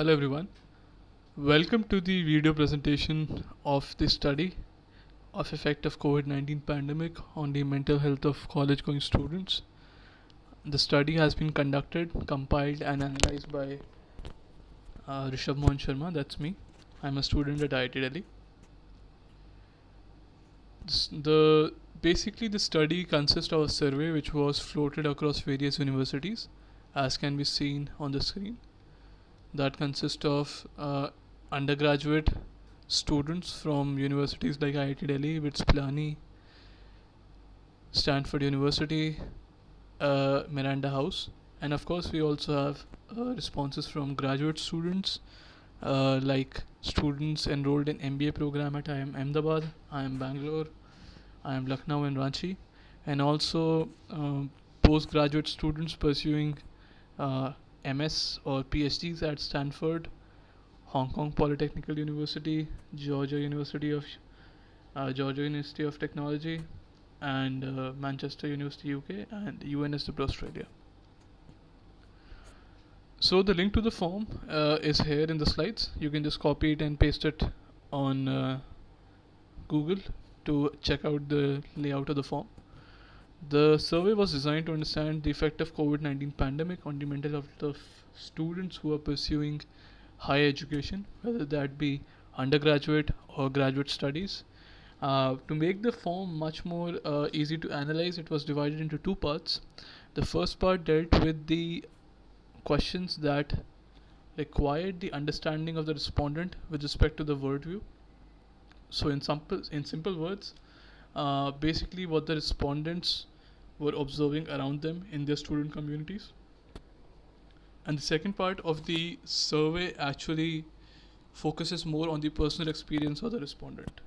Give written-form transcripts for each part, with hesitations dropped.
Hello everyone. Welcome to the video presentation of the study of effect of COVID-19 pandemic on the mental health of college going students. The study has been conducted, compiled and analyzed by Rishabh Mohan Sharma, that's me. I'm a student at IIT Delhi. Basically the study consists of a survey which was floated across various universities, as can be seen on the screen. That consists of undergraduate students from universities like IIT Delhi, BITS Pilani, Stanford University, Miranda House, and of course we also have responses from graduate students like students enrolled in MBA program at IIM Ahmedabad, IIM Bangalore, IIM Lucknow and Ranchi, and also postgraduate students pursuing MS or PhDs at Stanford, Hong Kong Polytechnical University, Georgia University of Technology, and Manchester University UK, and UNSW Australia. So the link to the form is here in the slides. You can just copy it and paste it on Google to check out the layout of the form. The survey was designed to understand the effect of COVID-19 pandemic on the mental health of students who are pursuing higher education, whether that be undergraduate or graduate studies. To make the form much more easy to analyze, it was divided into two parts. The first part dealt with the questions that required the understanding of the respondent with respect to the worldview. So in simple words, basically what the respondents were observing around them in their student communities. And the second part of the survey actually focuses more on the personal experience of the respondent.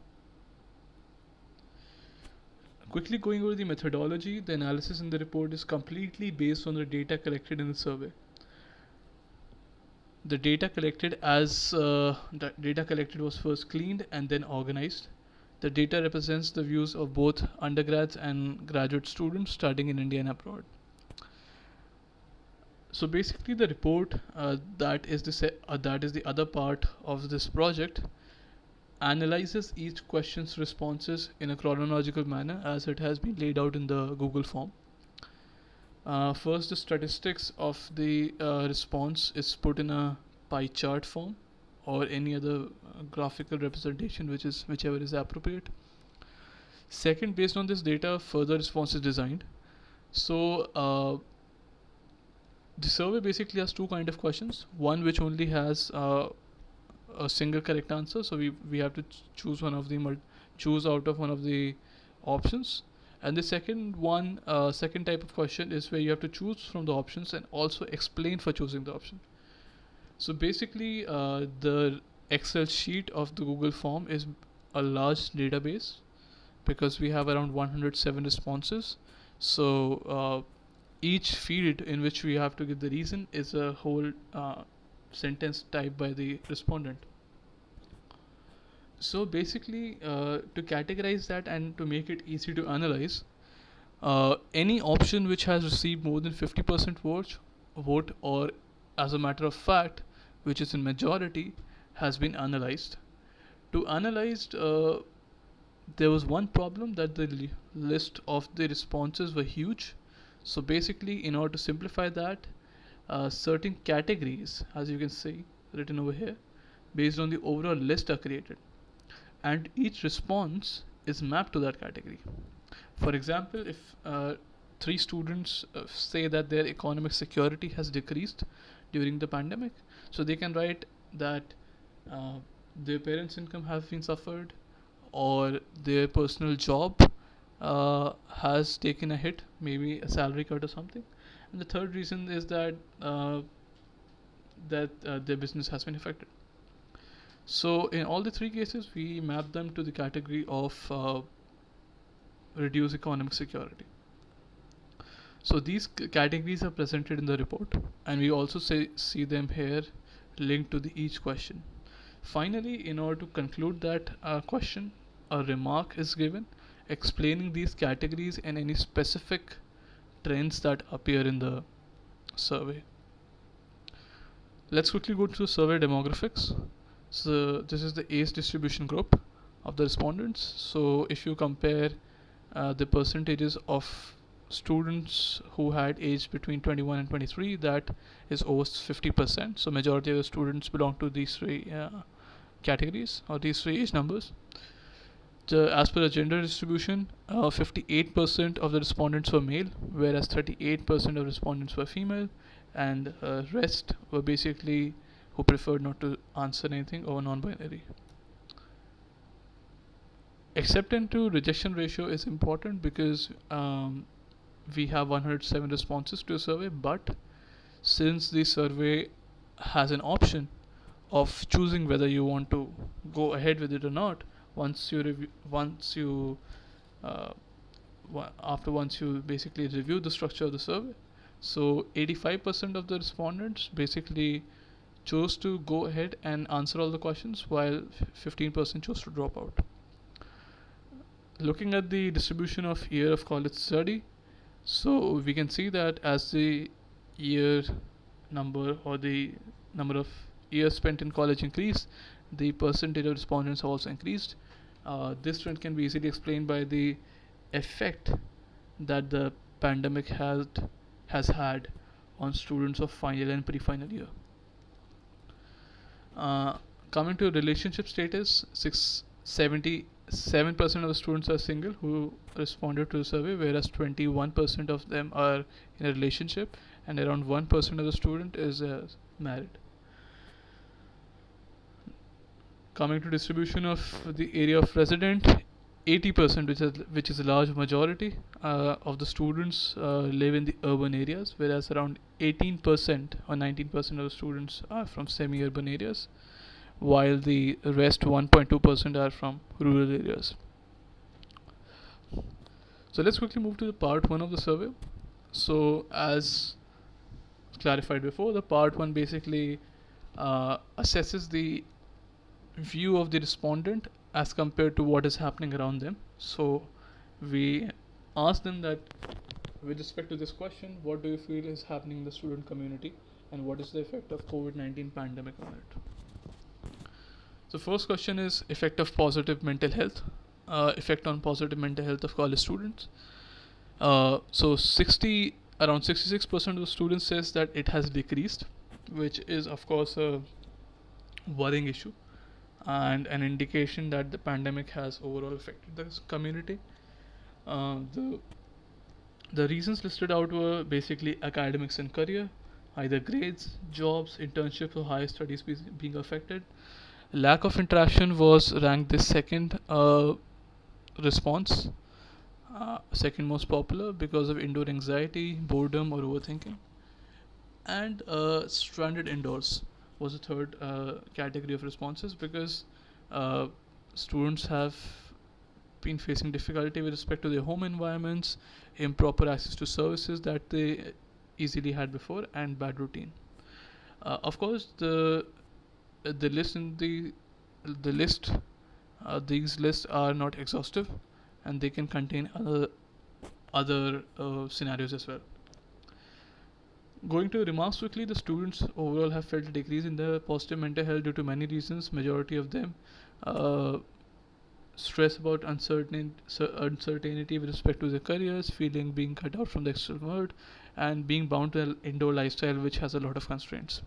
Quickly going over the methodology, the analysis in the report is completely based on the data collected in the survey. The data collected was first cleaned and then organized. The data represents the views of both undergrads and graduate students studying in India and abroad. So basically the report that is the other part of this project analyzes each question's responses in a chronological manner as it has been laid out in the Google form. First, the statistics of the response is put in a pie chart form or any other graphical representation whichever is appropriate. Second, based on this data, further response is designed. So the survey basically has two kind of questions. One which only has a single correct answer, so we have to choose out of one of the options. And the second type of question is where you have to choose from the options and also explain for choosing the option. So basically the Excel sheet of the Google form is a large database because we have around 107 responses. So each field in which we have to give the reason is a whole sentence typed by the respondent. So basically to categorize that and to make it easy to analyze, any option which has received more than 50% vote or as a matter of fact which is in majority has been analyzed. To analyze, there was one problem that the list of the responses were huge. So basically in order to simplify that, certain categories, as you can see written over here, based on the overall list are created and each response is mapped to that category. For example, if 3 students say that their economic security has decreased during the pandemic, so they can write that their parents' income have been suffered or their personal job has taken a hit, maybe a salary cut or something. And the third reason is that their business has been affected. So in all the 3 cases, we map them to the category of reduced economic security. So these categories are presented in the report, and we also see them here linked to each question. Finally, in order to conclude that question, a remark is given explaining these categories and any specific trends that appear in the survey. Let's quickly go to survey demographics. So this is the age distribution group of the respondents. So if you compare the percentages of students who had age between 21 and 23, that is over 50%. So majority of the students belong to these three categories or these three age numbers. As per the gender distribution, 58% of the respondents were male, whereas 38% of respondents were female, and rest were basically who preferred not to answer anything or non-binary. Acceptance to rejection ratio is important because we have 107 responses to a survey, but since the survey has an option of choosing whether you want to go ahead with it or not, once you uh, once you basically review the structure of the survey, so 85% of the respondents basically chose to go ahead and answer all the questions, while 15% chose to drop out. Looking at the distribution of year of college study, so we can see that as the year number or the number of years spent in college increased, the percentage of respondents have also increased. This trend can be easily explained by the effect that the pandemic has had on students of final and pre-final year. Coming to relationship status, 77% of the students are single who responded to the survey, whereas 21% of them are in a relationship, and around 1% of the student is married. Coming to distribution of the area of resident, 80%, which is a large majority of the students live in the urban areas, whereas around 18% or 19% of the students are from semi-urban areas, while the rest 1.2% are from rural areas. So let's quickly move to the part 1 of the survey. So as clarified before, the part 1 basically assesses the view of the respondent as compared to what is happening around them. So we ask them that with respect to this question, what do you feel is happening in the student community and what is the effect of COVID-19 pandemic on it? So first question is effect of positive mental health, effect on positive mental health of college students. So around 66% of the students says that it has decreased, which is of course a worrying issue and an indication that the pandemic has overall affected the community. The reasons listed out were basically academics and career, either grades, jobs, internships, or higher studies being affected. Lack of interaction was ranked the second response, second most popular because of indoor anxiety, boredom, or overthinking. And stranded indoors was the third category of responses because students have been facing difficulty with respect to their home environments, improper access to services that they easily had before, and bad routine. Of course, the list in the list these lists are not exhaustive, and they can contain other scenarios as well. Going to remarks quickly, the students overall have felt a decrease in their positive mental health due to many reasons. Majority of them stress about uncertainty with respect to their careers, feeling being cut out from the external world, and being bound to an indoor lifestyle which has a lot of constraints.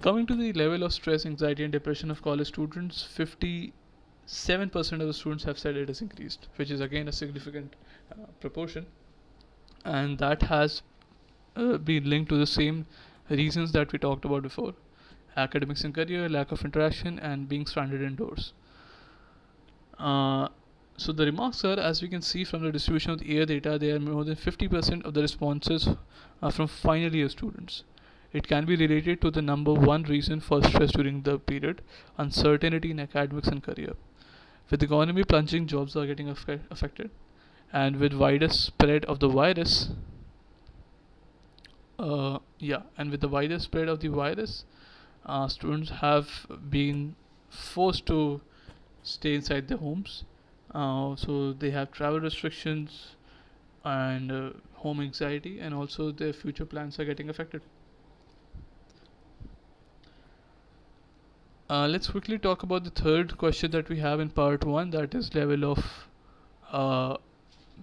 Coming to the level of stress, anxiety, and depression of college students, 57% of the students have said it has increased, which is again a significant proportion, and that has been linked to the same reasons that we talked about before: academics and career, lack of interaction, and being stranded indoors. So the remarks are, as we can see from the distribution of the year data, there are more than 50% of the responses are from final year students. It can be related to the number one reason for stress during the period: uncertainty in academics and career. With the economy plunging, jobs are getting affected, and with wider spread of the virus, and with the wider spread of the virus, students have been forced to stay inside their homes. So they have travel restrictions and home anxiety, and also their future plans are getting affected. Let's quickly talk about the third question that we have in part one, that is level of uh,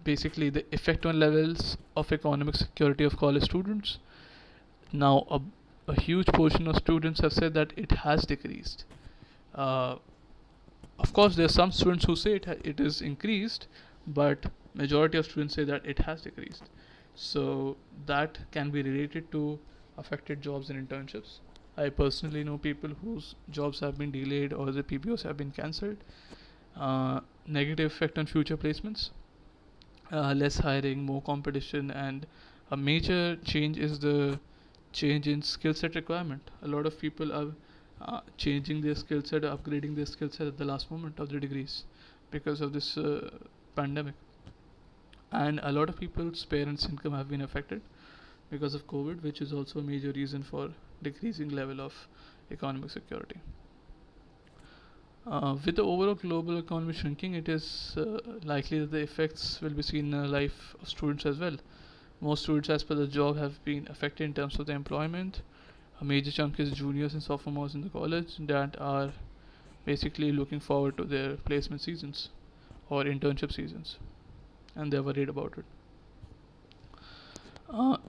basically the effect on levels of economic security of college students. Now, a huge portion of students have said that it has decreased. Uh, of course, there are some students who say it is increased, but majority of students say that it has decreased. So that can be related to affected jobs and internships. I personally know people whose jobs have been delayed or the PPOs have been cancelled. Negative effect on future placements, less hiring, more competition, and a major change is the change in skill set requirement. A lot of people are changing their skill set, upgrading their skill set at the last moment of their degrees because of this pandemic. And a lot of people's parents' income have been affected because of COVID, which is also a major reason for decreasing level of economic security. With the overall global economy shrinking, it is likely that the effects will be seen in the life of students as well. Most students, as per the job, have been affected in terms of the employment. A major chunk is juniors and sophomores in the college that are basically looking forward to their placement seasons or internship seasons, and they're worried about it.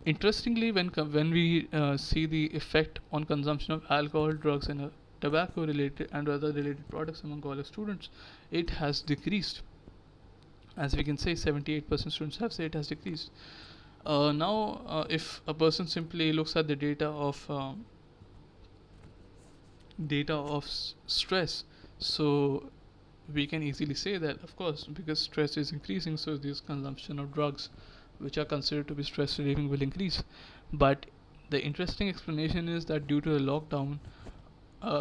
Interestingly, when we see the effect on consumption of alcohol, drugs, and tobacco related and other related products among college students, it has decreased. As we can say, 78% students have said it has decreased. Now, if a person simply looks at the data of stress, so we can easily say that, of course, because stress is increasing, so this consumption of drugs which are considered to be stress relieving will increase. But the interesting explanation is that due to the lockdown,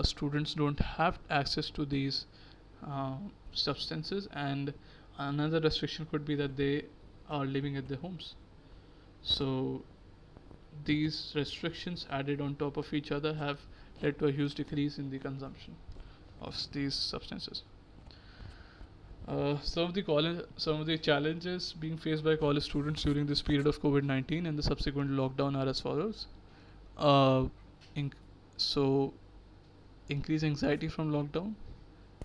students don't have access to these substances, and another restriction could be that they are living at their homes. So these restrictions added on top of each other have led to a huge decrease in the consumption of these substances. Some of the challenges being faced by college students during this period of COVID-19 and the subsequent lockdown are as follows. Uh, inc- so, increase anxiety from lockdown,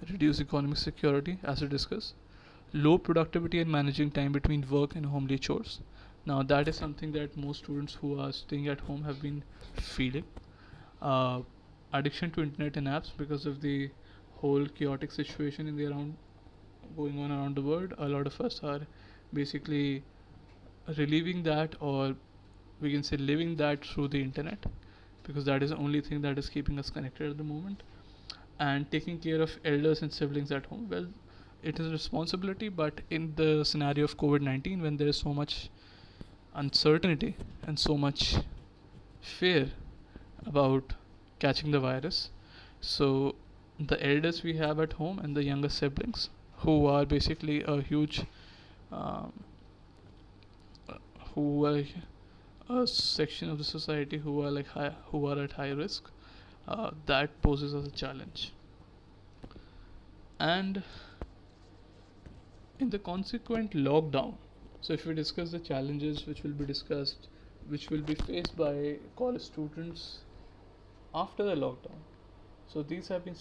reduce economic security, as we discussed, low productivity and managing time between work and homely chores. Now, that is something that most students who are staying at home have been feeling. Uh, Addiction to internet and apps because of the whole chaotic situation in the around going on around the world. A lot of us are basically relieving that, or we can say living that through the internet, because that is the only thing that is keeping us connected at the moment. And taking care of elders and siblings at home, well, it is a responsibility, but in the scenario of COVID-19, when there is so much uncertainty and so much fear about catching the virus, so the elders we have at home and the younger siblings, who are basically a huge um, who are a section of the society who are who are at high risk, that poses as a challenge. And in the consequent lockdown, so if we discuss the challenges which will be faced by college students after the lockdown. So these have been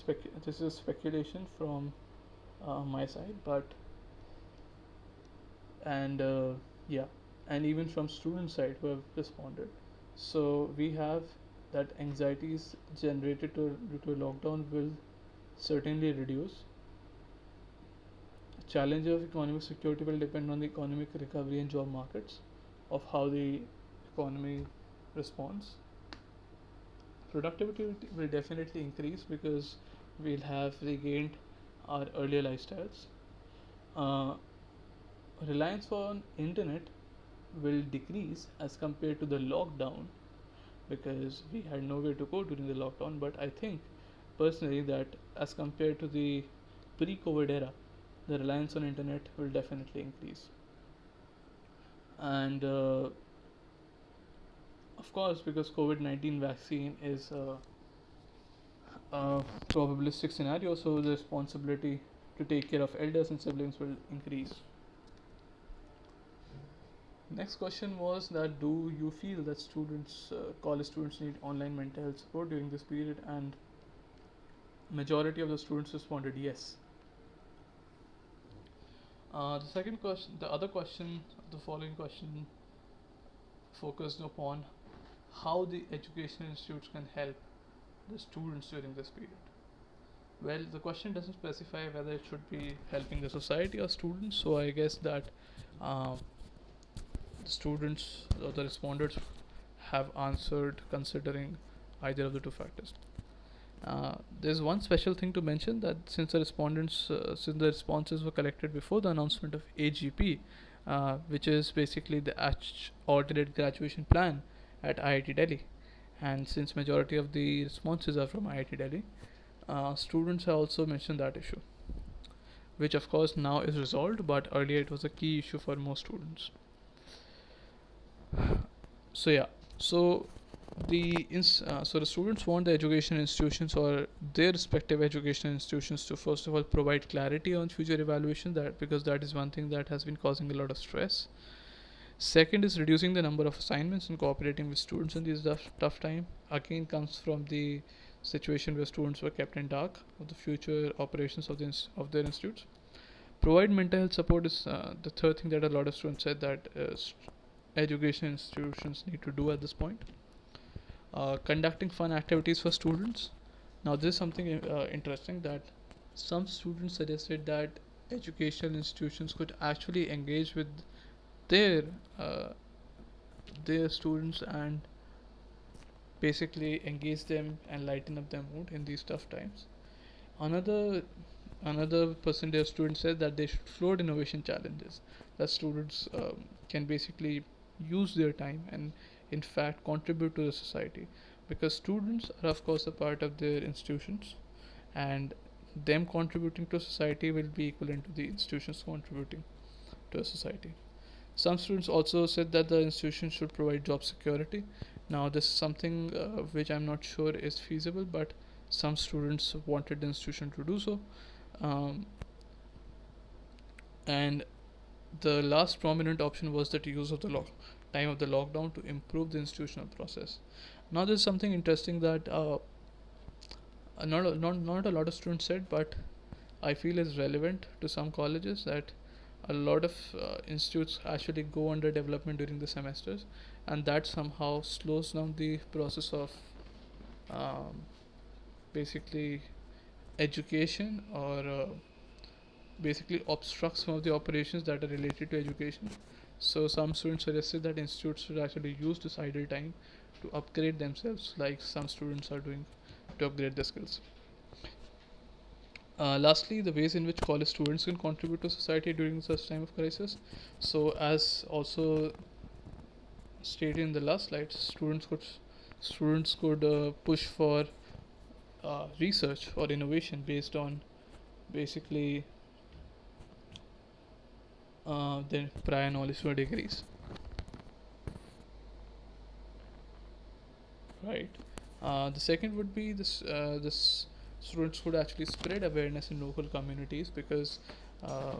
this is speculation from my side, but and yeah, and even from student side who have responded. So we have that anxieties generated due to lockdown will certainly reduce. Challenge of economic security will depend on the economic recovery and job markets, of how the economy responds. Productivity will definitely increase because we'll have regained our earlier lifestyles. Uh, Reliance on internet will decrease as compared to the lockdown, because we had nowhere to go during the lockdown. But I think personally that as compared to the pre-COVID era, the reliance on internet will definitely increase. And of course, because COVID-19 vaccine is a probabilistic scenario, so the responsibility to take care of elders and siblings will increase. Next question was that do you feel that college students need online mental health support during this period? And Majority of the students responded yes. The second question, the other question, the following question focused upon how the educational institutes can help the students during this period. Well, the question doesn't specify whether it should be helping the society or students, so I guess that uh, the students or the respondents have answered considering either of the two factors. There's one special thing to mention that since the responses were collected before the announcement of AGP, which is basically the alternate graduation plan at IIT Delhi, and since majority of the responses are from IIT Delhi, students have also mentioned that issue, which of course now is resolved, but earlier it was a key issue for most students. So yeah, so so the students want the education institutions or their respective education institutions to first of all provide clarity on future evaluation, that because that is one thing that has been causing a lot of stress. Second is reducing the number of assignments and cooperating with students in this tough time. Again, comes from the situation where students were kept in dark of the future operations of of their institutes. Provide mental health support is the third thing that a lot of students said that education institutions need to do at this point. Conducting fun activities for students. Now, this is something interesting that some students suggested that educational institutions could actually engage with their uh, their students and basically engage them and lighten up their mood in these tough times. Another another percentage of students said that they should float innovation challenges, that students can basically use their time and in fact contribute to the society, because students are of course a part of their institutions, and them contributing to society will be equivalent to the institutions contributing to a society. Some students also said that the institution should provide job security. Now, this is something which I'm not sure is feasible, but some students wanted the institution to do so. Um, and the last prominent option was that use of the time of the lockdown to improve the institutional process. Now, there's something interesting that not a lot of students said, but I feel is relevant to some colleges, that a lot of institutes actually go under development during the semesters, and that somehow slows down the process of um, basically education, or basically obstructs some of the operations that are related to education. So some students suggested that institutes should actually use this idle time to upgrade themselves, like some students are doing to upgrade their skills. Lastly, the ways in which college students can contribute to society during such time of crisis. So, as also stated in the last slide, students could push for research or innovation based on basically their prior knowledge or degrees, right? The second would be this students could actually spread awareness in local communities, because uh,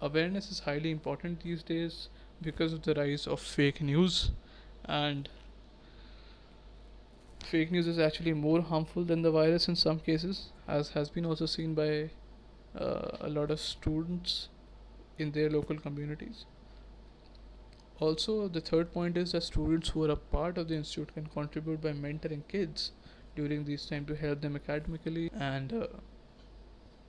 awareness is highly important these days because of the rise of fake news, and fake news is actually more harmful than the virus in some cases, as has been also seen by a lot of students in their local communities. Also, the third point is that students who are a part of the institute can contribute by mentoring kids during these time to help them academically, and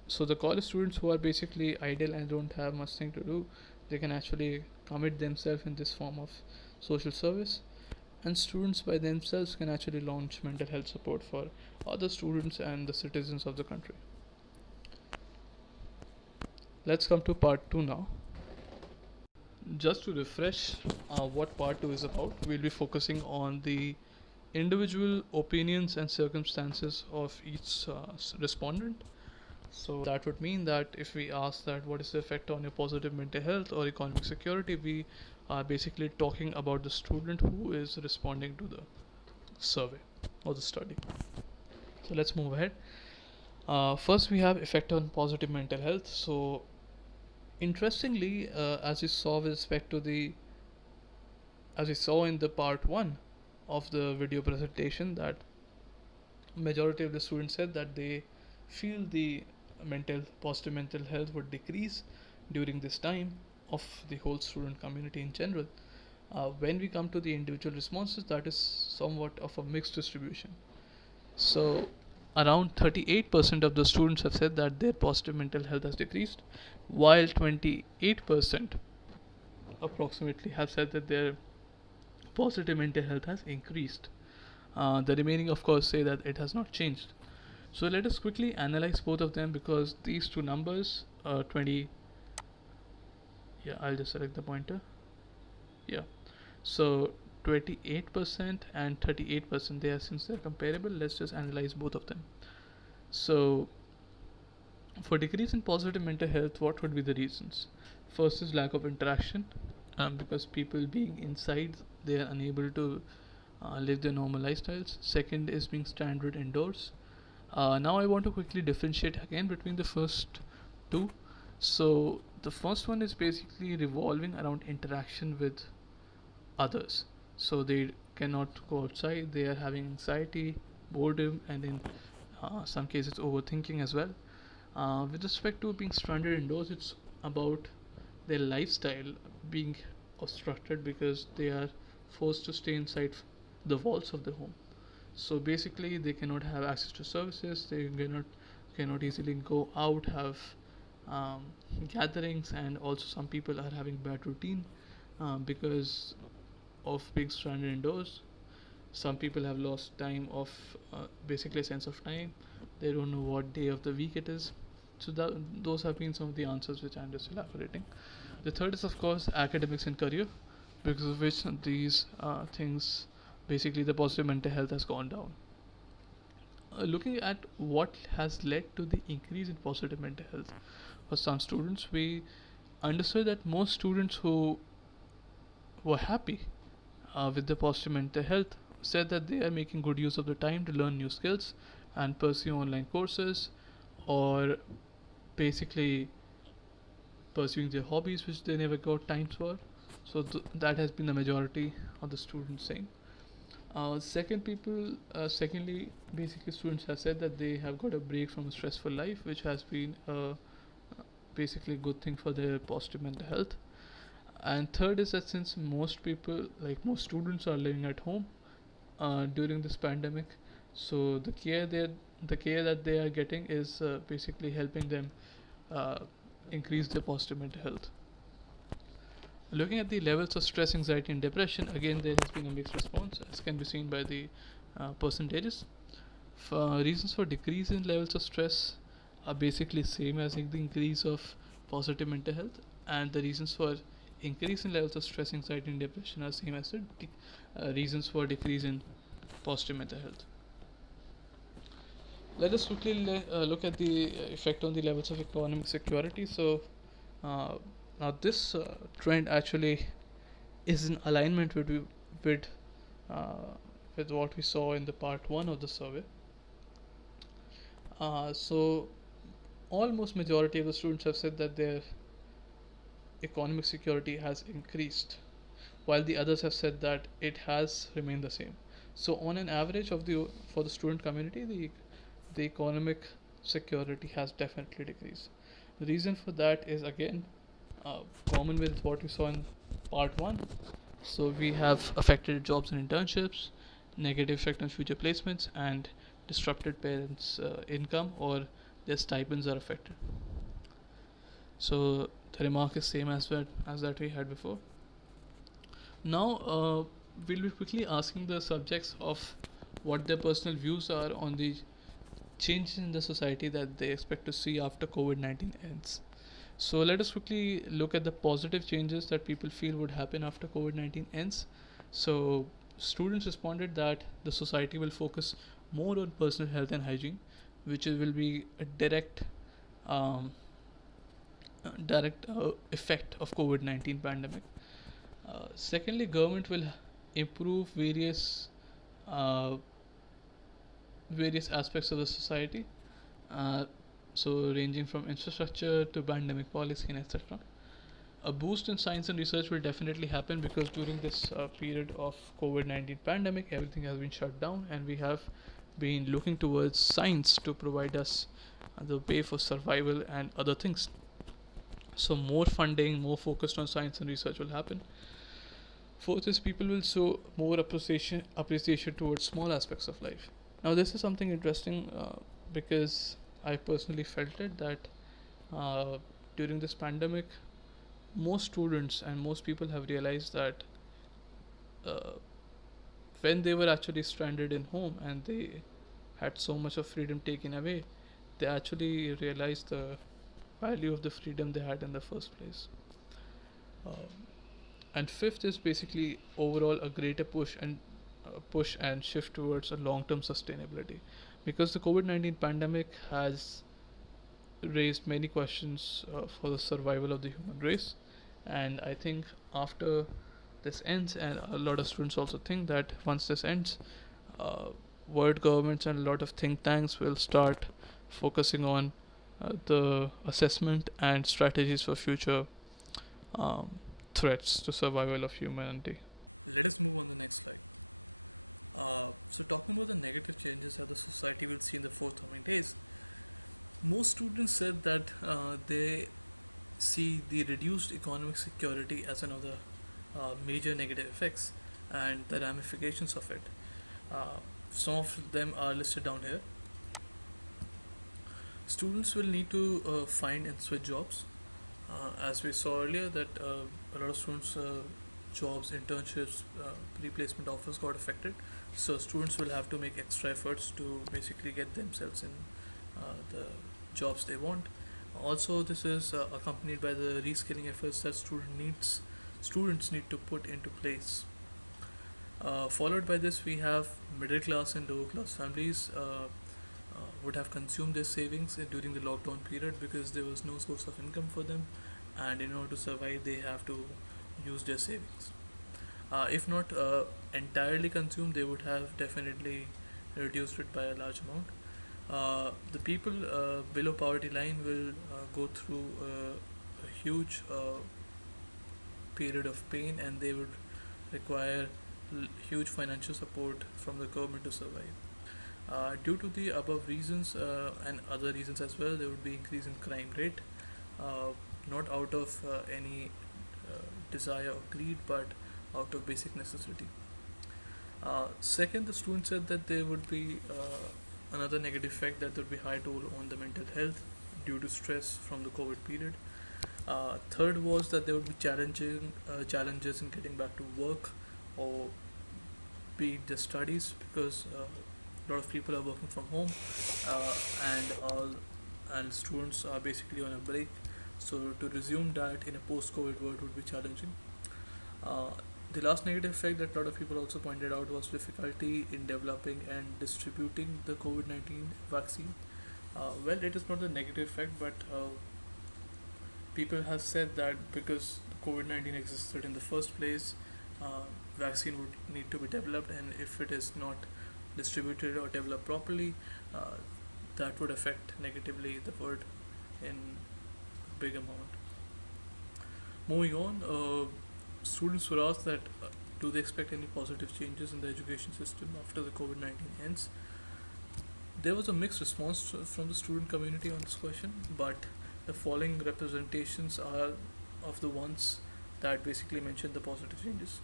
so the college students who are basically idle and don't have much thing to do, they can actually commit themselves in this form of social service, and students by themselves can actually launch mental health support for other students and the citizens of the country. Let's come to part 2 now. Just to refresh what part 2 is about, we'll be focusing on the individual opinions and circumstances of each respondent. So that would mean that if we ask that what is the effect on your positive mental health or economic security, we are basically talking about the student who is responding to the survey or the study. So let's move ahead. First, we have effect on positive mental health. So interestingly, as we saw with respect to the as we saw in the part 1 of the video presentation, that majority of the students said that they feel the positive mental health would decrease during this time of the whole student community in general. When we come to the individual responses, that is somewhat of a mixed distribution. So, around 38% of the students have said that their positive mental health has decreased, while 28% approximately have said that their positive mental health has increased. The remaining, of course, say that it has not changed. So let us quickly analyze both of them, because these two numbers, 20, yeah, I'll just select the pointer. Yeah, so 28% and 38%, they are, since they're comparable, let's just analyze both of them. So for decrease in positive mental health, what would be the reasons? First is lack of interaction, because people being inside, they are unable to live their normal lifestyles. Second is being stranded indoors. Now I want to quickly differentiate again between the first two. So the first one is basically revolving around interaction with others. So they cannot go outside, they are having anxiety, boredom, and in some cases overthinking as well. With respect to being stranded indoors, it's about their lifestyle being obstructed because they are forced to stay inside the walls of the home. So basically, they cannot have access to services. They cannot easily go out, have um, gatherings, and also some people are having bad routine because of being stranded indoors. Some people have lost time of basically a sense of time. They don't know what day of the week it is. So those have been some of the answers which I'm just elaborating. The third is, of course, academics and career, because of which these things, basically the positive mental health has gone down. Looking at what has led to the increase in positive mental health for some students, we understood that most students who were happy with the positive mental health said that they are making good use of the time to learn new skills and pursue online courses, or basically pursuing their hobbies which they never got time for. So that has been the majority of the students saying. Secondly, basically students have said that they have got a break from a stressful life, which has been basically a good thing for their positive mental health. And third is that since most people, like most students, are living at home during this pandemic, so the care that they are getting is basically helping them uh, increase their positive mental health. Looking at the levels of stress, anxiety, and depression, again there has been a mixed response, as can be seen by the percentages. Reasons for decrease in levels of stress are basically same as in the increase of positive mental health, and the reasons for increase in levels of stress, anxiety, and depression are same as the reasons for decrease in positive mental health. Let us quickly look at the effect on the levels of economic security. So now this trend actually is in alignment with uh, with what we saw in the part one of the survey. So almost majority of the students have said that their economic security has increased, while the others have said that it has remained the same. So on an average of the for the student community, the economic security has definitely decreased. The reason for that is again common with what we saw in part one. So we have affected jobs and internships, negative effect on future placements, and disrupted parents' income, or their stipends are affected. So the remark is same as that we had before. Now we'll be quickly asking the subjects of what their personal views are on the changes in the society that they expect to see after COVID-19 ends. So let us quickly look at the positive changes that people feel would happen after COVID-19 ends. So students responded that the society will focus more on personal health and hygiene, which will be a um, direct effect of COVID-19 pandemic. Secondly, government will improve uh, various aspects of the society, uh, so ranging from infrastructure to pandemic policy and etc. A boost in science and research will definitely happen, because during this period of COVID-19 pandemic, everything has been shut down and we have been looking towards science to provide us the way for survival and other things. So more funding, more focused on science and research will happen. Fourth is people will show more appreciation towards small aspects of life. Now this is something interesting because I personally felt it that uh, during this pandemic, most students and most people have realized that uh, when they were actually stranded in home and they had so much of freedom taken away, they actually realized the value of the freedom they had in the first place. And fifth is basically overall a greater push and shift towards a long-term sustainability, because the COVID-19 pandemic has raised many questions for the survival of the human race, and I think after this ends, and a lot of students also think that once this ends, uh, world governments and a lot of think tanks will start focusing on the assessment and strategies for future um, threats to survival of humanity. Let us move on to the next slide. So talking about the negative changes that the society will see in the forthcoming days, most students said that they see the reduced economic security as another major negative effects and the ramifications of it. Some of them are listed down here. Students will need to find and switch jobs. As we saw earlier, that a lot of students' jobs, internships, replacement offers got affected. So students will have to make extra efforts to basically get themselves in the jobs they want. Also, this is accompanied by the reskilling efforts that students need to put into place. Followed by this, we have middle class and lower class families would have consumed their savings during the lockdown period because there was no source of income for them, and in order to survive, they have to use their savings. If not entirely consumed, they would have definitely reduced it by a large amount. The people below poverty line will go through a huge period of pain, and they would require huge financial support from the government to survive. Due to the above reasons and other reasons as well, there would be increase in crime rate, uh, not out of any desire or greed, but out of basic necessity. Second, the student said that there would be another negative effect, that there would be high toll on the mental health due to stress from the COVID period. Third was that there would be challenges in getting back to work or be it the studies, because a lot of people are working from home and students are basically on a break. So to resume that in a post-COVID world would be challenging. Uh, the last negative effect that a lot of people also pointed out was difficulty in developing and distributing the COVID-19 vaccine. Well, it is not a negative effect, but people have said that because COVID-19 existed in the first place, uh, vaccine would need to be developed, and if it is not distributed or developed properly, uh, that would affect negatively the world in big amount. Moving on, students were asked that do they expect any positive changes in the education system after the COVID-19 ends. There was a mixed response from the student community on this question, but the following representations are of the ones that basically mention the positive changes.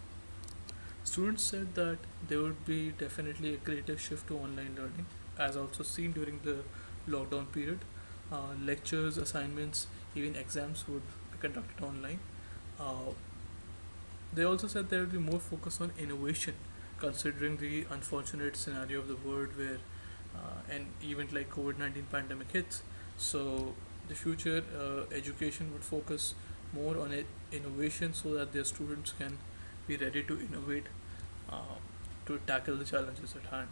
Students said that there would be definitely a greater shift to online learning, as also seen during the lockdown period. Lectures, assignments, even exams would be conducted online. Uh, they also said there would be more focus on innovation, considering the unfortunate scenario of the world where an event like COVID-19 pandemic hits. So the future education would focus more on innovation so that their students can be ready to innovate uh, to tackle the challenges at hand.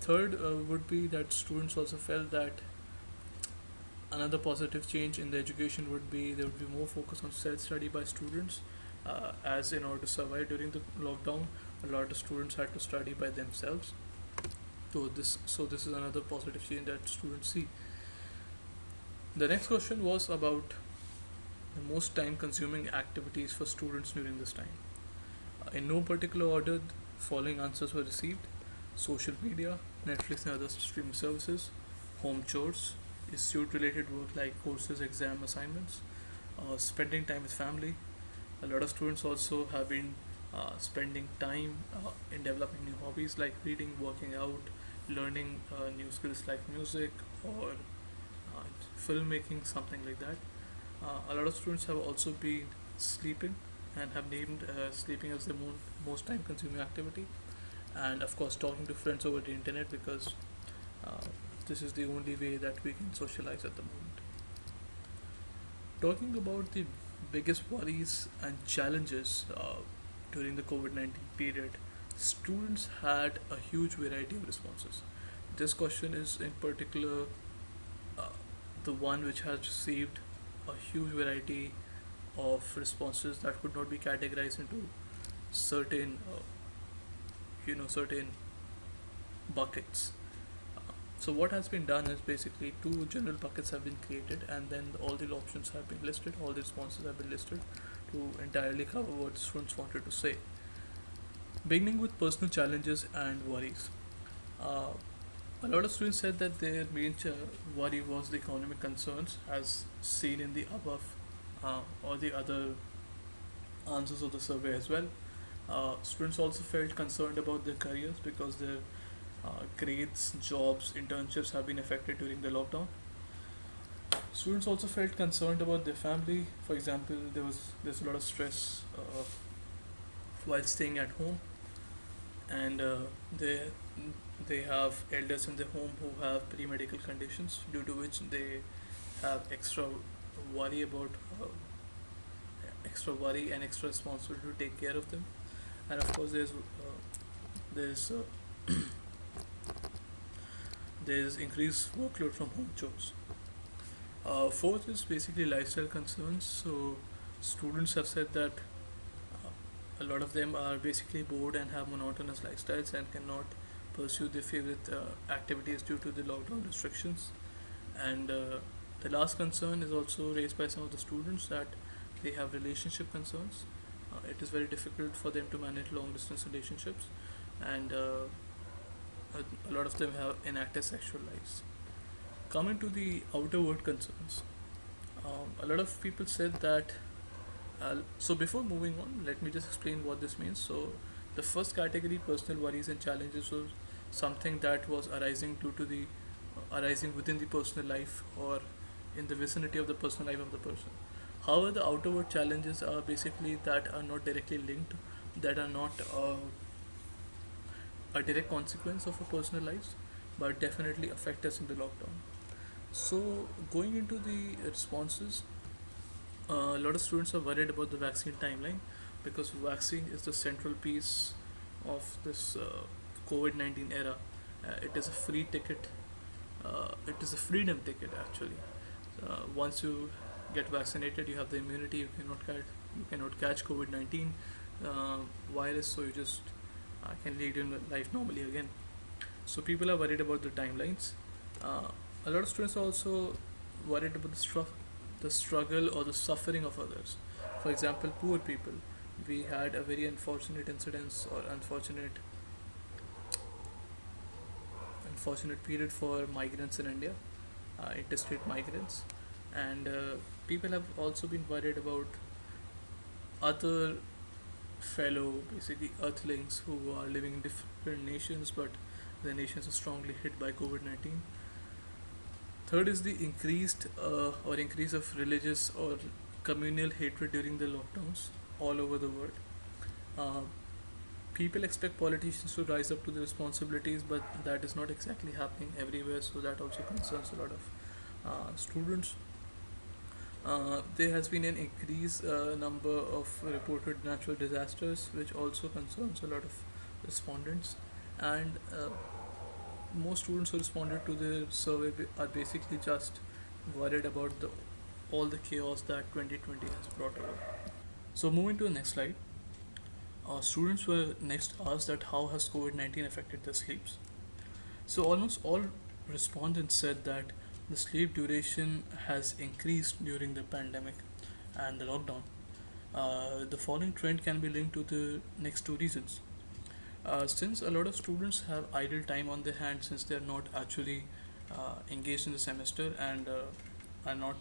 Third would be that students also felt that another positive change in the education would be there would be more focus on self-study by students, as in order to survive during the lockdown, a lot of students had to study by themselves. So this is another positive change that students see. The next question was about the most time-consuming activities for students during this time. In no particular order, following answers were received: social media, Netflix and other streaming services, home chores, institute related work like courses, exam assignments, spending time with family. A lot of students also have been spending time in developing new hobbies like reading, working out, learning new skills like music or filmmaking, something like that. A lot of students have also been sleeping and have named sleeping as their most time consuming activity, and of course talking to friends over the internet because uh, this is the only way that we can socialize at the moment. Talking about the biggest worries and challenges during the COVID 19 period, students had a huge variety of responses. This question is in particular uh, the one which has received a huge variety of responses that could not be categorized into certain, certain buckets. So what has been done is basically two general buckets have been created, and then all the options have been listed, all the responses have been listed to entirely cover what students wanted to say. Beginning with personal challenges and worries. Uh, a lot of students said that their main worry was the economic concerns, as seen in the above or the other answers of the survey as well. Students also felt concerned about their careers because their grades, jobs, internships have been affected during the lockdown. Students also felt concerned about their family. For example, there's a lot of stress while staying at home, and they have elders in their home who have pre-medical conditions, due to which they have worry about extra worry and extra responsibility to take care of them. And of course, there's there's increased workload from home chores. Fourth is basically lifestyle concerns. So students have said that a lot of them are basically bored and have monotonous lifestyles and cannot pursue their favorite activities due to the lockdown restrictions. And the last concern is also raised by some of the students, that they have relationship concerns. It is very difficult for them to manage long distance relationships, and a lot of them have inactive sexual lives. Coming to the outer world concerns, a lot of people said that. So before moving on, let me just explain what this means. So the first category, personal worries and challenges, was something that was arising within the personal life or in the vicinity of the personal life of the person. However, the outer world challenges are basically that are not directly linked, that are not a direct consequence of our personal lives, but definitely affect us in the lockdown. So going into the responses, a lot of students are worried about the vaccine timeline because vaccine is the central piece of this COVID 19 era. It is a free ticket, it is a freedom ticket actually. Once you get vaccinated, you have the immunity, you cannot catch COVID 19 virus, so you just can lead your life normally again. So people are worried about the timelines. Uh, a lot of students are also worried about the struggle or the suffering of others. For example, poor people. We had a very unfortunate incidence or unfortunate period for migrants in India, interstate migrants, and people have also been worried about other fellow, basically earthlings who are living in different nations, but the nations are strongly hit by COVID 19. Third is the increase of religious or communal hatred during the lockdowns all over the world. Uh, People expect politicians to rise up to the responsibilities, but that is not exactly happening everywhere, so that also concerns a lot of students. There has been an increased number of reported natural disasters, which also concerns a lot of respondents. And most students who responded to the survey are basically just worried about all the chaos that 2020 has brought about. So moving to the next slide, students were next asked that how has COVID-19 affected their sleeps. So almost all respondents said that the sleep duration has increased during the pandemic and the lockdown. The following trend can be linked to the next two reasons. Since a lot of students have idle time on their hands, since they're not actually engaged in the semester and are not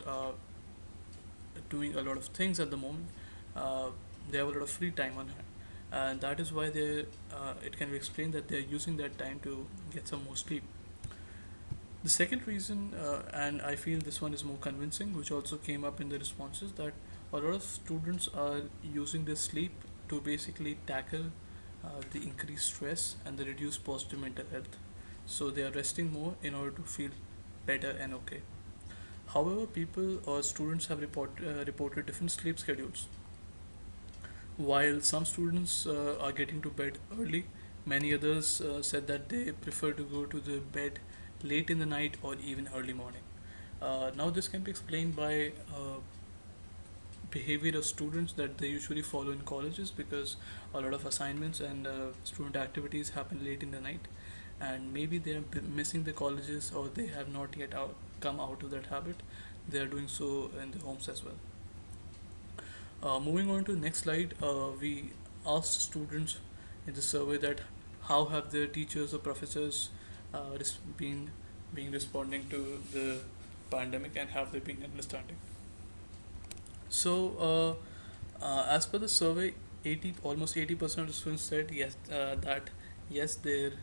doing a lot of things at the moment, uh, they have a lot of free time on hand, and that is why it can be explained that they're using that time to get some more sleep. The second reason, and I feel this one is more convincing, which also came up in the responses, that a lot of students are using their sleep to basically tackle the increased stress and the reduced positive mental health. So they are resting more in order to feel better and okay. However, people or students have reported different sleep schedules. While some students are getting to bed early, many others said that they prefer to go to the bed late in the night or even early morning. Now, this can be explained by behavior of students that they usually follow in colleges, because a lot of assignments and student activities happen late in the night, and maybe they are missing the colleges or they have not yet come out of that habit. They are doing so in their homes as well. Moving on to the next slide, we asked students in the survey that how have their teachers or professors been responding to the pandemic, and have they been understanding. So, as per the survey, almost 80% of the students said yes, that yes, their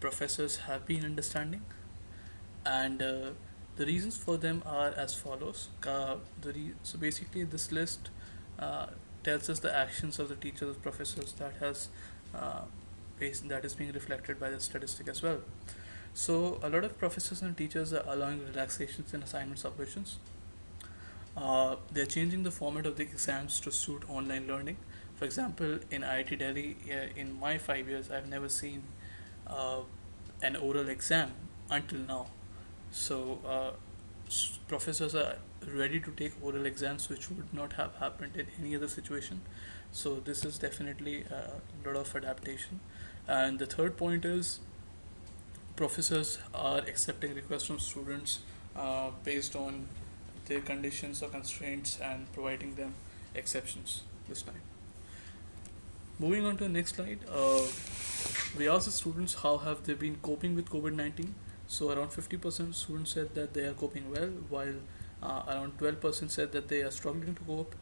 professors have been understanding, and the reasons for them are as follows. So basically, this list uh, tells us the actions of the teachers, professors, uh, that is being reflected by the statistic as well. So a lot of professors and teachers are allowing relaxations in assignment submissions. They're changing the format of the exams to suit online learning. For example, in IIT Delhi, in my 5 years, I've never seen uh, an oral exam until now. So professors are ready to take oral exams, which would not have happened in any other situation. So this is definitely a lot of adaptation. And the third point is professors are accepting requests from students based on their conditions or constraints and providing them exceptions this time. Moving on to the next slide, we asked the students how have they been coping with COVID-19. So around 50% of students said that they are coping well, while around 12% said that they are struggling to cope,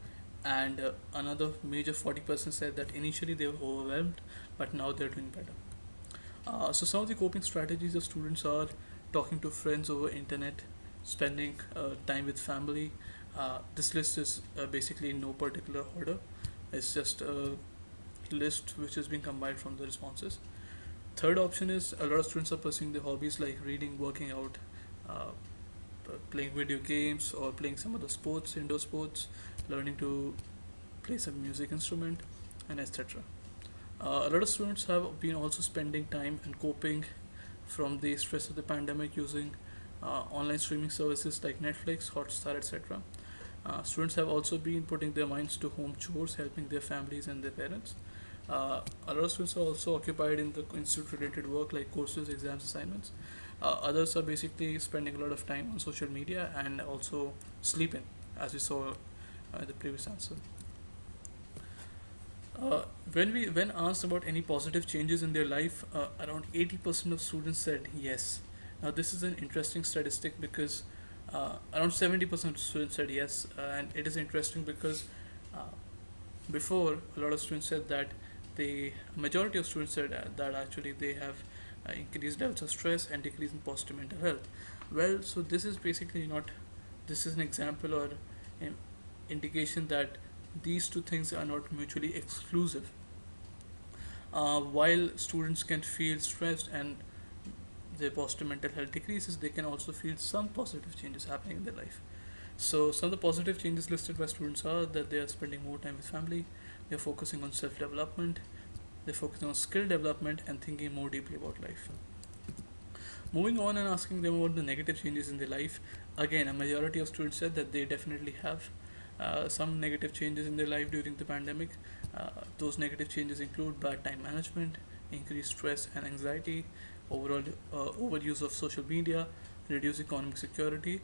and another major 40% said that initially they were overwhelmed, but now they're doing better. So some of the coping strategies of students are talking to friends over internet, spending time with family. This list is basically in no particular order. It's just a list which has been compiled from the responses. Third option is a lot of students are pursuing their hobbies like reading, working out, uh, playing video games, or playing some other sports, indoor sports, learning to play some music instrument, and etc. A lot of students have been also spending time and coping from the stress of the pandemic using online streaming services like Netflix, Hotstar, etc. Students have also been putting their minds to home chores, helping their families and their parents. A lot of students are also occupied in the institute-related work like courses, exams, assignments. Others are basically spending a lot of time on social media and also sleeping, as we saw in the previous answer. When asked about any positive changes in their life, around 80% of students said yes. Now this is an interesting statistic because around 70% of students said yes, and it is interesting because uh, before a lot of students said that the majority of students said that actually they have increased levels of stress and decrease in positive mental health. Well, so this is basically not. This is an example or an indication that these two things are not mutually exclusive. While students can feel stressed and their positive mental health decreases, they can also feel some positive changes happening in their life. So some of the positive changes listed by students are that they are spending more time with family, they're focusing on self-development, they're focusing on skill development and thinking more deeply about life. Moving on and asking them about the negative changes in their life, again, a majority of students said that they definitely have some negative changes in their life during the pandemic. Those negative changes include bad time management, increased stress and anxiety, overall overuse of social media, reduced economic security,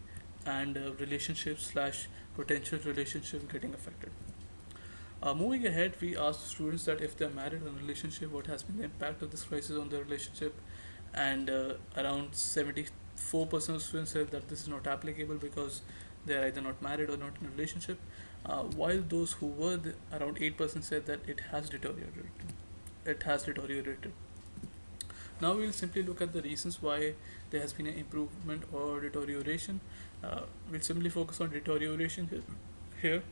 and relationships slash potential relationships getting affected. Moving ahead, we asked students that if they're married or in a relationship, what has been the impact of this crisis on their relationship, and around 74% of students said that this is not applicable because they are either not married or not in a relationship, while those who were around 8% said that it has deteriorated. It has deteriorated. Now we will simply look at the reasons why there has been an improvement or deterioration. We'll simply focus on deterioration here.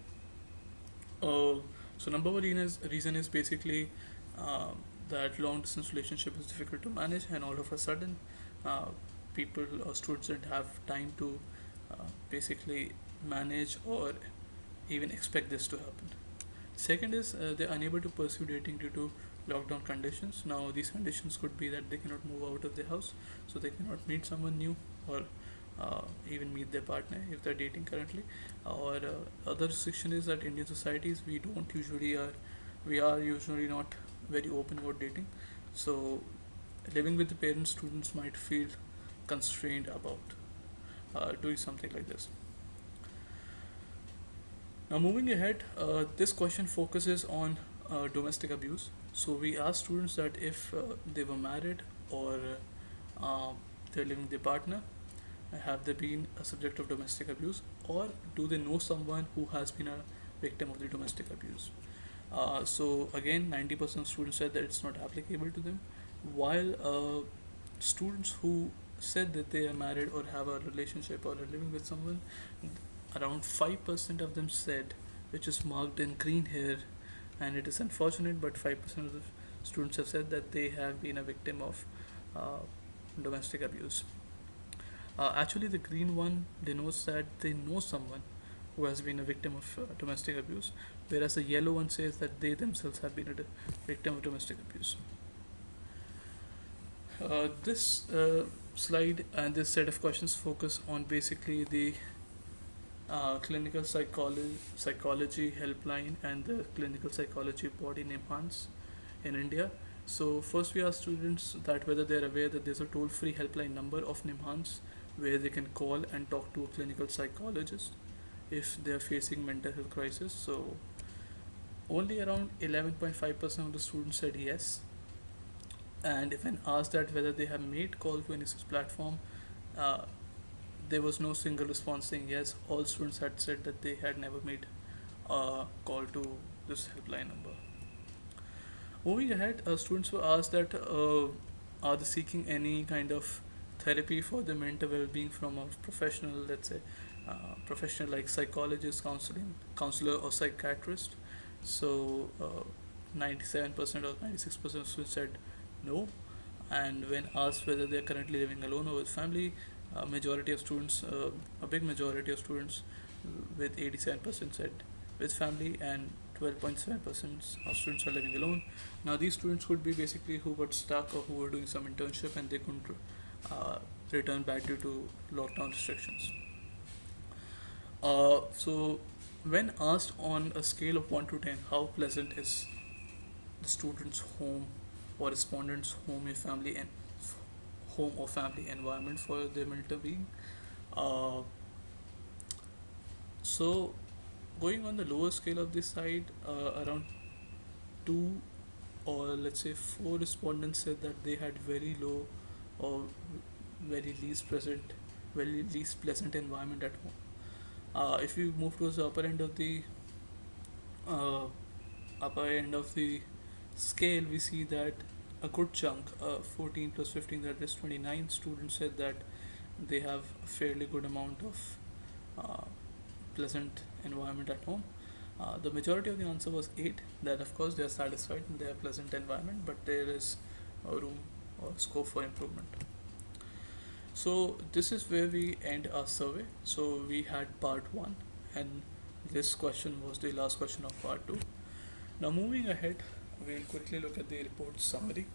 Uh, so number one reason is basically that long distance relationship is difficult to manage, and all of a sudden, uh, people or students don't have time to basically manage or even expect this to happen. Second is they're unable to pursue dating due to lockdown conditions. Now, these conditions could be that they cannot move out of their house, so they cannot meet someone new or even meet their partner if they're dating currently. Or other restriction is that Indian societies we are usually not very open about dating. So, living with the parents, students might feel constrained about doing something like this. Now, moving ahead, this question focuses on domestic abuse. So, we asked students that if they were married or uh, they're living with their partner, have they been a subject of domestic abuse, or do they know someone who has been a victim of the domestic abuse? So, again, 90% of students said that it's not applicable to them, while students who said that they are married or have a relationship or are living with someone, around 5% of them said, which is marked in green here, and it is unfortunate, but 5% of the students have said that they have been a victim of uh, domestic abuse. Actually, the green one denotes that they know someone who has been a victim of domestic abuse, whereas the yellow one says that they themselves have been a victim of domestic abuse. This slide and this set of questions focus on basically the clinical psychology helpline and the clinical psychology body NIMHANS in India. So first we ask students that whether they're aware that there's a toll-free helpline number of NIMHANS where they can call and talk to a clinical psychologist if they're facing mental health crisis. So only around 11.5% of the students said yes. And if when asked that whether they have made call to any such platform, uh, there was no single response saying yes. All students had said that they had never made a call to this helpline number. Moving ahead, students were asked that are they seeking any kind of therapy for their mental well-being from a professional, let's say, professional like psychologist, counselor, or psychiatrist. So, 97% or 96% of students said no. And when asked whether they are currently living alone or with family, a big majority of students with 87% said with family, and 12.7% of students are living alone. Now, these students could be basically who got stuck or who were doing some internship and they couldn't uh, return back due to lockdown restrictions. So, when asked on a scale of 1 to 10, how pleasant is the student's home or respondent's home or family environment for their mental being? Uh, so, going on the lower scale of this side, around 2 or let's say 4 respondents said that they had very low or very least present, very least pleasant environment at home. If you move towards the uh, upper end of the scale, we see that a good chunk, 14 plus 15, that is 29 students said that they have a fairly good amount of uh, pleasant environment at home. The majority of the answer was 8, that of course they are satisfied in their pleasant environment, but there is a room or scope for improvement. So this is where we end our survey. So we had part 1, and this question was the last question of part 2. Now moving ahead, we'll quickly look at the report summary.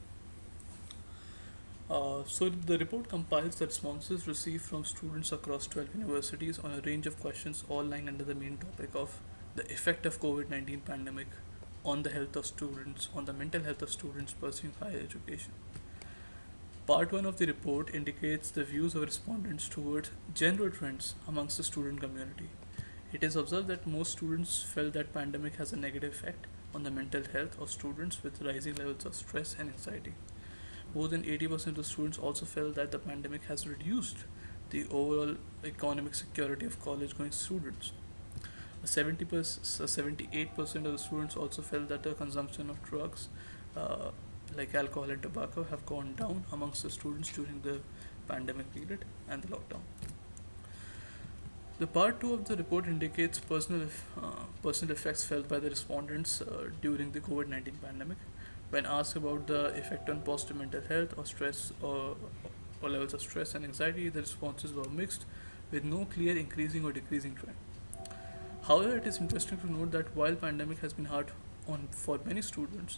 So the report compiles the responses received from students across 12 universities on a range of questions, all lying under the main topic of the effect of COVID-19 pandemic on the health of students, on the mental health of students pursuing higher education. Part 1 of the report indicates the views of respondents towards general trends amongst the student community. It is observed that most students felt that pandemic has a negative effect on the mental health of students with rising levels of stress and anxiety. More than 80% of students also felt that the pandemic has reduced the overall economic security of college going students. 78% of the students also felt that the consumption of drugs uh, like alcohol and tobacco have gone down amongst the students during the pandemic period and the lockdown. The part 2 of the report indicates personal effects felt by the respondents during the COVID 19 pandemic. When asked about the effect on positive mental health or stress or levels of stress and anxiety, the responses were mixed with no clear increasing or decreasing trend. However, it is interesting to note that while pandemic has been hard for many students,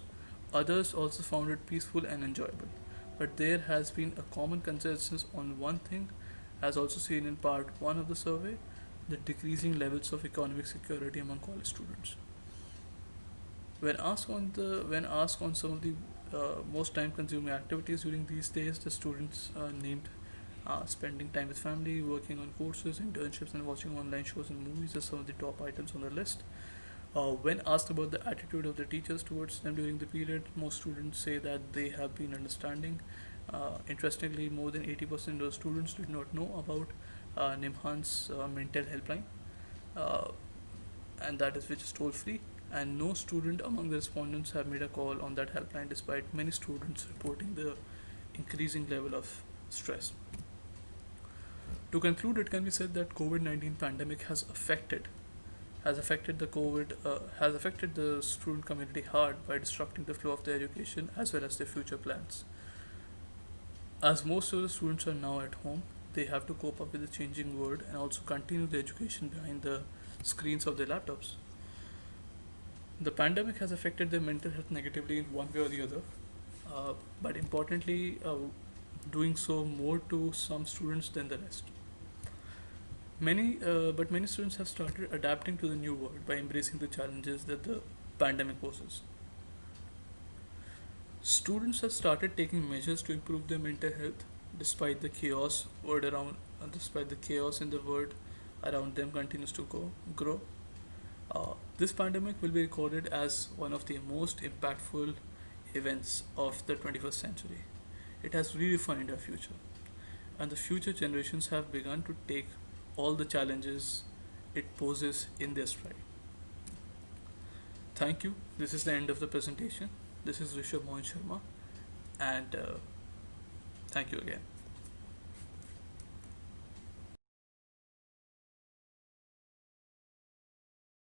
others also found it peaceful and enjoyable. But there has been a common consensus on one thing, as also seen in part 1 of the survey, the decreasing levels of economic security among college students. When asked on some of the most time-consuming activities during these days, the students named spending time with family, working on courses, internships, and watching online shows and movies are some of the top items on the list. When asked about the attitude of the teachers towards them during the period, most students say that they have been understanding. Interestingly, more than 80% of students did not know about Nimhan's mental helpline, uh, and that is which is toll free. And no student among the respondents have made a call on that helpline, despite many students reporting the increasing level of stress. To conclude, it can be said that COVID-19 pandemic has affected the student community hard by disrupting the flow of their education as well as their future plans. As most of the students are now at home, they have to cope up with the changing world and also continue their education behind the screens of their laptops. The pandemic has affected their mental health negatively in one way or the other, but importantly, doing so more to some students than the rest. But many students have started adapting to the new world by embracing the challenges that the pandemic poses. Students have started taking measures to improve their mental health despite the chaos in the world around them continues to grow. This pandemic will be recorded as one of the most impactful events of the 21st century. It has redefined our future, and the future generations have begun to take all the challenges it poses in their stride. Thank you. This is the end of the presentation. This is Rishabh Mohan Sharma, and thank you again.